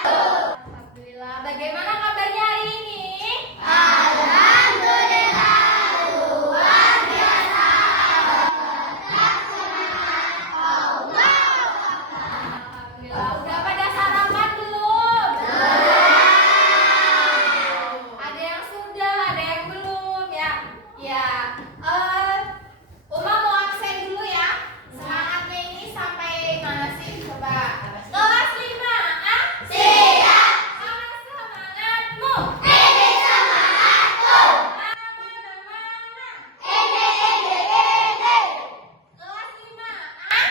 Alhamdulillah. Bagaimana kabarnya hari ini? Alhamdulillah. Udah pada sarapan belum? Ada yang sudah, ada yang belum ya? Ya. Uma mau absen dulu ya. Semangatnya ini sampai mana sih? Coba. Kelas 5. Ah? Siap. Mana semangatmu? Ini semangatku. Mana? Ini. Kelas 5. Ah?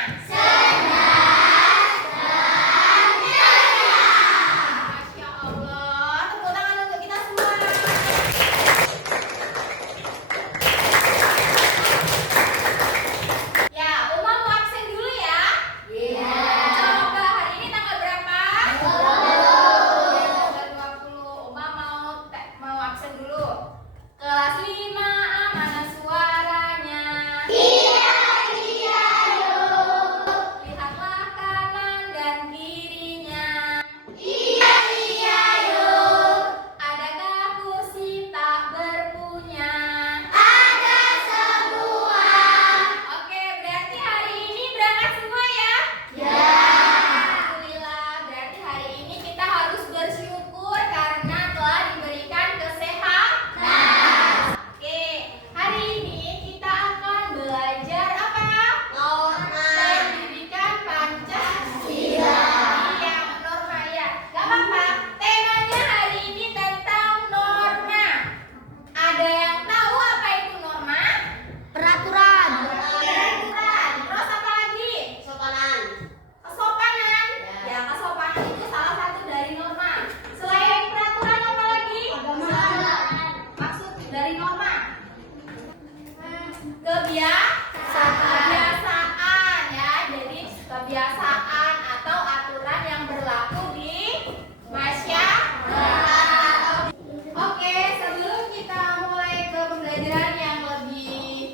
Masya Allah. Tepuk tangan untuk kita semua. Ya, Uma mau absen dulu ya. Iya. Coba hari ini tanggal berapa? 20. Uma mau absen dulu. Kelas 5, mana suaranya? Iya, yuk. Lihatlah kanan dan kirinya. Iya, yuk. Adakah kursi tak berpunya? Ada semua. Oke, berarti hari ini berangkat semua ya? Ya. Alhamdulillah, berarti hari ini kita harus bersyukur karena telah diberikan kesehatan. Oke, hari ini kita akan belajar apa? Pendidikan Pancasila. Iya, norma ya. Gak apa-apa. Temanya hari ini tentang norma. Ada yang tahu apa itu norma? Peraturan. Terus apa lagi? Kesopanan. Ya, kesopanan itu salah satu dari norma. Selain peraturan apa lagi? Maksud dari norma? Kebiasaan ya. Jadi kebiasaan atau aturan yang berlaku di masyarakat. Oke, sebelum kita mulai ke pembelajaran yang lebih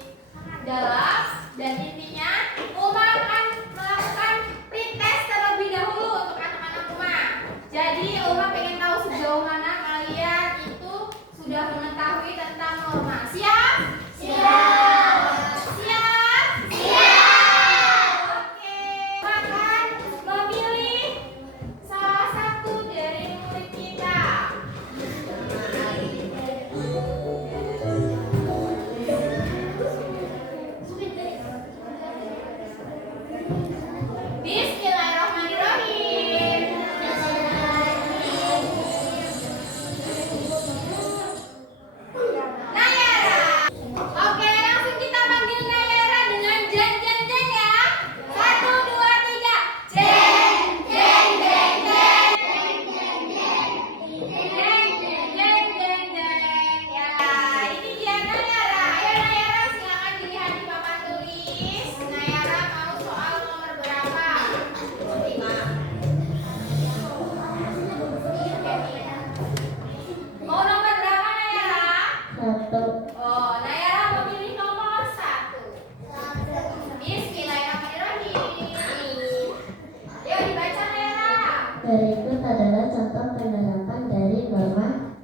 dalam dan intinya Uma akan melakukan pretest terlebih dahulu untuk anak-anak Uma. Jadi Uma pengen tahu sejauh mana kalian itu sudah mengetahui tentang norma. Siap? Siap. Siap? Siap. Oke, Uma akan memilih salah satu dari murid kita. Bismillahirrahmanirrahim. Nayara. Oke, langsung kita panggil Nayara dengan jeng jeng jeng ya. 1, 2, 3. Jeng jeng jeng jeng. Jeng jeng jeng jeng jeng. Ya, ini dia Nayara. Ayo Nayara, silakan dilihat di papan tulis. Nayara mau soal nomor berapa? Mau nomor berapa Nayara? Oh, Nayara memilih nomor 1. Bismillahirrahmanirrahim. Yuk dibaca Nayara. Berikut adalah contoh penerapan dari norma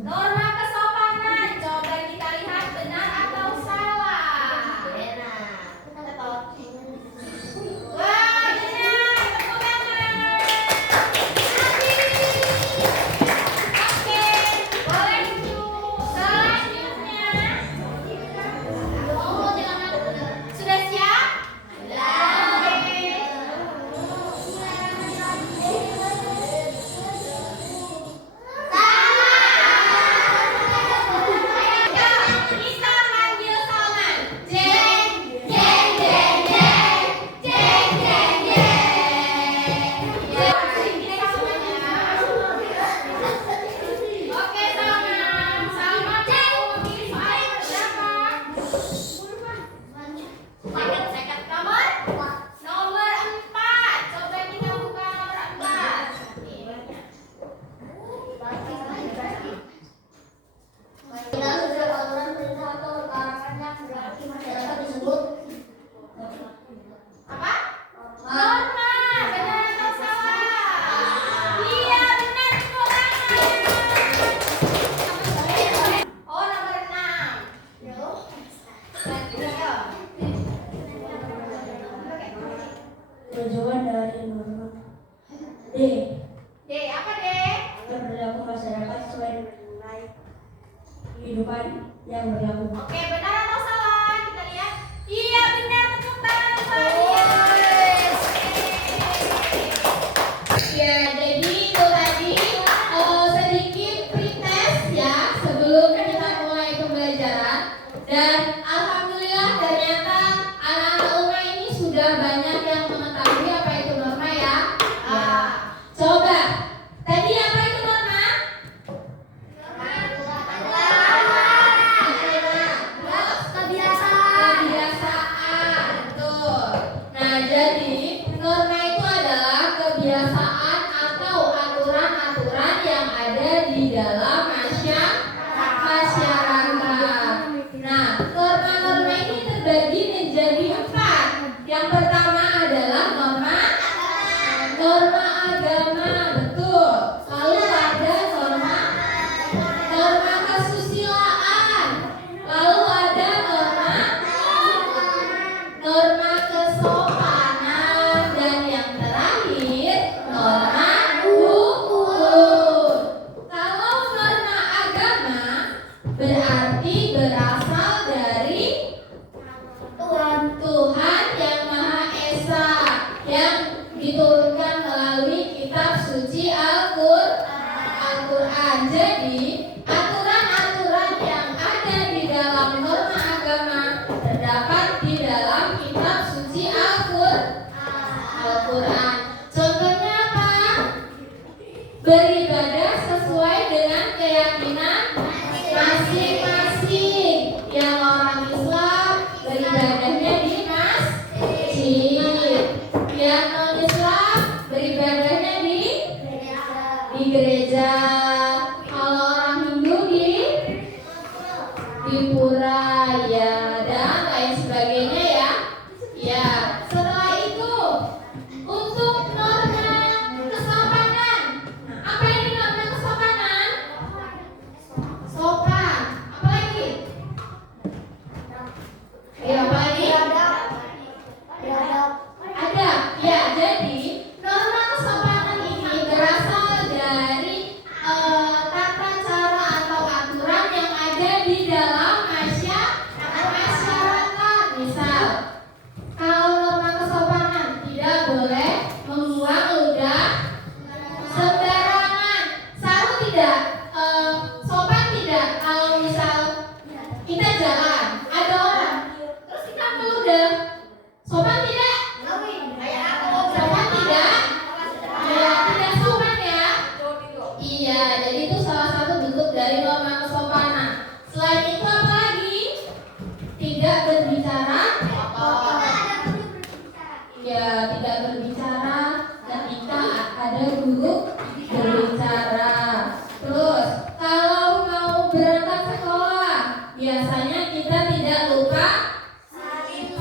Norma kesopanan. Coba kita lihat benar atau salah. Wah, benar. Tepuk tangan. Oke, boleh selanjutnya. Sudah siap? Oke. Tujuan dari norma D. D, apa D? Berlaku masyarakat sesuai dengan nilai kehidupan yang berlaku. Oke, benar atau salah? Kita lihat. Iya, benar. Tepuk tangan lagi. Ya, jadi itu tadi sedikit pretest ya sebelum kita mulai pembelajaran. Dan alhamdulillah ternyata anak-anak UMA ini sudah banyak yang mengetahui apa itu norma ya. Coba, tadi apa itu norma? Kebiasaan, betul. Nah, jadi norma itu adalah kebiasaan atau aturan-aturan yang ada di dalam masyarakat. Nah, norma-norma ini terbagi menjadi 4. Yang pertama adalah norma agama, betul. Lalu ada norma kesusilaan. Lalu ada norma kesopanan, dan yang terakhir norma hukum. Kalau norma agama berarti berasal dari Tuhan yang Maha Esa yang diturunkan melalui kitab suci Al-Quran. Jadi aturan-aturan yang ada di dalam norma agama terdapat di dalam kitab suci Al-Quran. Contohnya apa? Beribadah sesuai dengan keyakinan masing-masing. Yang orang Islam beribadahnya di masjid. Yang non-Islam beribadahnya di gereja. Kalau orang Hindu di pura ya, dan lain sebagainya ya. Ya, setelah itu untuk norma kesopanan. Apa ini norma kesopanan? Sopan. Apa lagi? Ya, apa lagi? Ada. Ya, jadi norma kesopanan ini berasal dari tata cara atau aturan yang ada di dalam masyarakat. Misal, kalau norma kesopanan tidak boleh membuang ludah sembarangan. Selalu tidak, sopan tidak. Kalau misal kita jalan, ada orang, terus kita meludah, sopan tidak? Sopan tidak? Ya, tidak sopan ya. Iya, jadi itu salah satu bentuk dari norma kesopanan. Selain itu apa lagi? Tidak berbicara kotor. Ya, tidak berbicara ketika ada guru berbicara. Terus, kalau mau berangkat sekolah, biasanya kita tidak lupa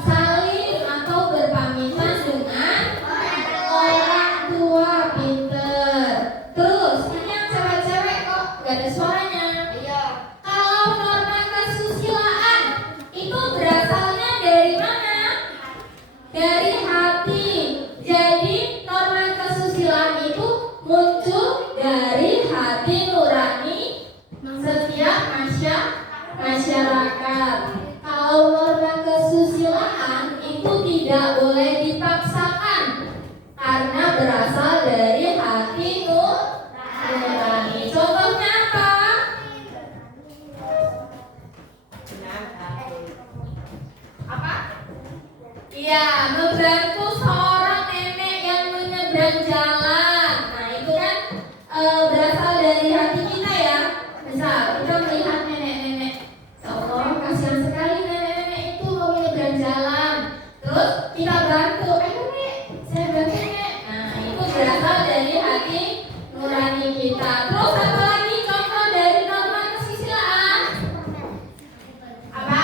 salim atau berpamitan dengan orang tua. Pinter. Terus, ini yang cewek-cewek kok gak ada suaranya. Kalau norma kesusilaan itu berasalnya dari mana? Dari hati. Jadi norma kesusilaan itu muncul dari hati nurani setiap masyarakat. Kalau norma kesusilaan itu tidak boleh dipaksakan karena berasal dari hati nurani. Contohnya apa? Apa? Iya, membantu seorang nenek yang menyeberang jalan. Nah, itu kan berasal dari hati kita ya. Misal kita melihat nenek-nenek, ya Allah, kasihan sekali nenek-nenek itu mau menyeberang jalan. Terus kita bantu, ayo nek, saya bantu nek. Nah, itu berasal dari hati nurani kita. Terus apa lagi contoh dari norma kesusilaan? Apa?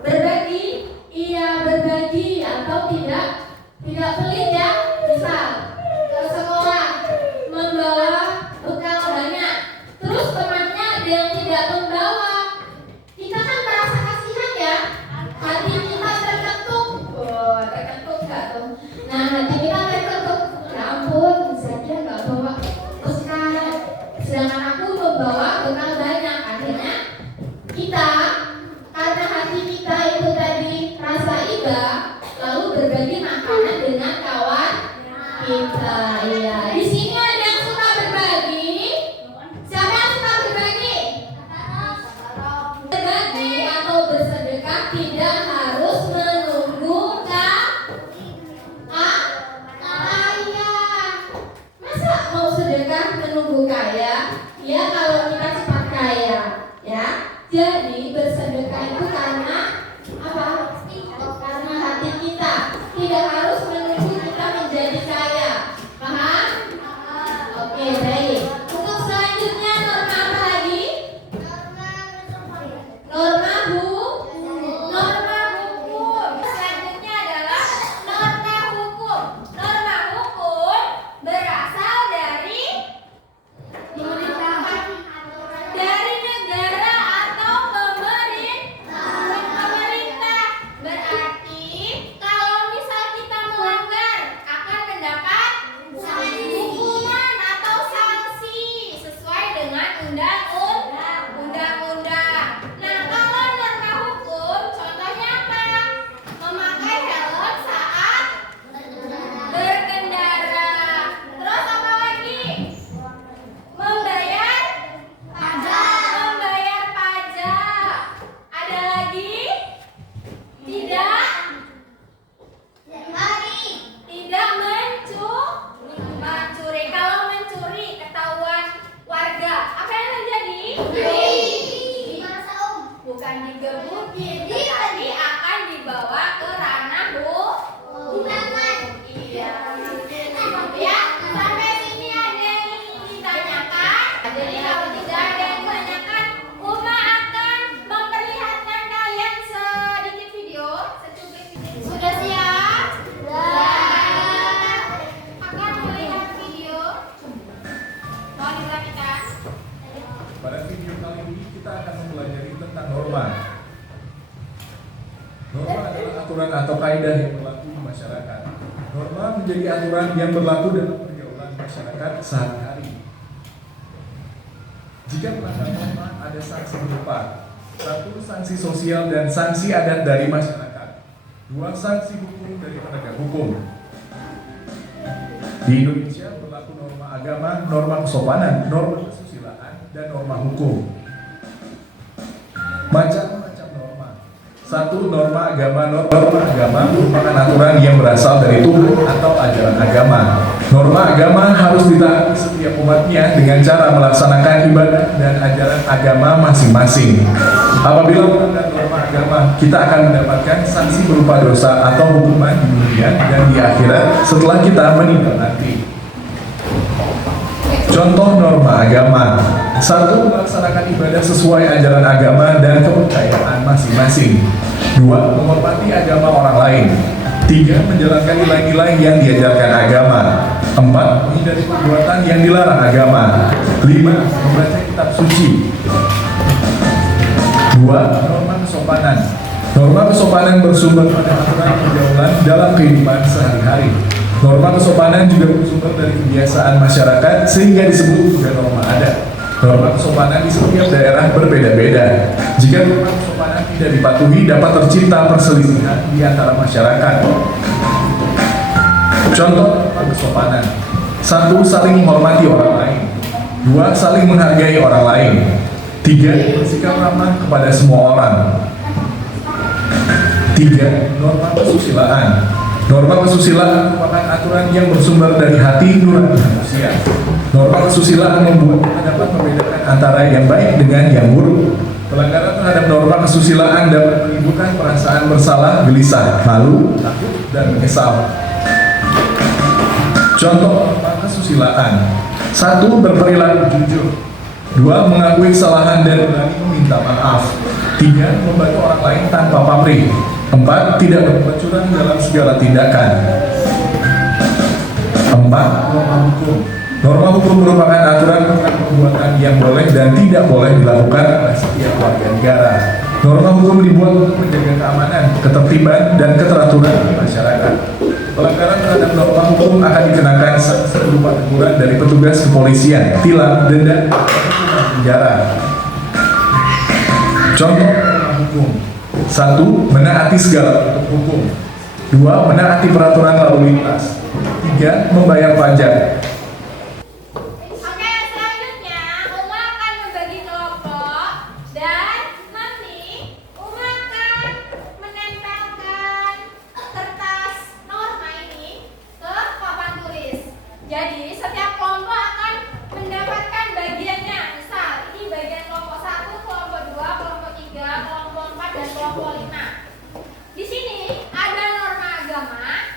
Berbagi. Iya, berbagi atau tidak pelit ya. Misal ke sekolah membawa bekal banyak, terus temannya ada yang tidak membawa, kita kan merasa kasihan ya, hati kita terketuk. Terketuk gak tuh? tidak harus menunggu kita menjadi kaya. Paham? Oke, baik. Untuk selanjutnya norma apa lagi? Norma hukum. Selanjutnya adalah norma hukum. Norma hukum berasal dari negara atau pemerintah. Berarti kalau misal kita melanggar akan mendapat hukuman atau sanksi sesuai dengan undang-undang. Nah, kalau norma hukum contohnya apa? Memakai helm saat berkendara. Terus apa lagi? Membayar pajak. Ada lagi? Tidak mencuri. Kalau mencuri ketahuan warga, apa yang terjadi? Bukan digebukin, tetapi akan dibawa ke ranah hukum. Iya. Ya, sampai sini ada yang ingin ditanyakan. Jadi kalau tidak ada yang ditanyakan, Uma akan memperlihatkan kalian sedikit video, secuplik video. Sudah siap? Akan melihat video. Mau diperhatikan? Pada video kali ini kita akan mempelajari tentang norma. Norma adalah aturan atau kaidah yang berlaku di masyarakat. Norma menjadi aturan yang berlaku dalam pergaulan masyarakat sehari-hari. Jika melanggar norma, ada sanksi berupa: 1. Sanksi sosial dan sanksi adat dari masyarakat. 2. Sanksi hukum dari penegak hukum. Di Indonesia berlaku norma agama, norma kesopanan, norma kesusilaan, dan norma hukum. Macam-macam norma. 1. Norma agama. Norma agama merupakan aturan yang berasal dari Tuhan atau ajaran agama. Norma agama harus ditaati setiap umatnya dengan cara melaksanakan ibadah dan ajaran agama masing-masing. Apabila melanggar norma agama, kita akan mendapatkan sanksi berupa dosa atau hukuman di dunia dan di akhirat setelah kita meninggal nanti. Contoh norma agama. 1. Melaksanakan ibadah sesuai ajaran agama dan kepercayaan masing-masing. 2. Menghormati agama orang lain. 3. Menjalankan nilai-nilai yang diajarkan agama. 4. Menghindari perbuatan yang dilarang agama. 5. Membaca kitab suci. 2. Norma kesopanan. Norma kesopanan bersumber pada aturan pergaulan dalam kehidupan sehari-hari. Norma kesopanan juga bersumber dari kebiasaan masyarakat sehingga disebut juga norma adat. Norma kesopanan di setiap daerah berbeda-beda. Jika norma kesopanan tidak dipatuhi, dapat tercipta perselisihan di antara masyarakat. Contoh norma kesopanan: 1. Saling menghormati orang lain. 2. Saling menghargai orang lain. 3. Bersikap ramah kepada semua orang. 3. Norma kesusilaan. Norma kesusilaan merupakan aturan yang bersumber dari hati nurani manusia. Norma kesusilaan membuat kita dapat membedakan antara yang baik dengan yang buruk. Pelanggaran terhadap norma kesusilaan dapat menimbulkan perasaan bersalah, gelisah, malu, takut, dan menyesal. Contoh norma kesusilaan: 1. Berperilaku jujur. 2. Mengakui kesalahan dan berani meminta maaf. 3. Membantu orang lain tanpa pamrih. 4. Tidak berbuat curang dalam segala tindakan. 4. Norma hukum. Norma hukum merupakan aturan tentang perbuatan yang boleh dan tidak boleh dilakukan oleh setiap warga negara. Norma hukum dibuat untuk menjaga keamanan, ketertiban, dan keteraturan di masyarakat. Pelanggaran terhadap norma hukum akan dikenakan sanksi berupa teguran dari petugas kepolisian, tilang, denda, atau hukuman penjara. Contoh norma hukum: 1. Menaati segala bentuk hukum. 2. Menaati peraturan lalu lintas. 3. Membayar pajak. Oke, selanjutnya Uma akan membagi kelompok dan nanti Uma akan menempelkan kertas norma ini ke papan tulis. Jadi setiap kelompok akan mendapatkan bagiannya. Misal ini bagian kelompok 1, kelompok 2, kelompok 3, kelompok 4, dan kelompok 5. Di sini ada norma agama,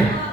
ya.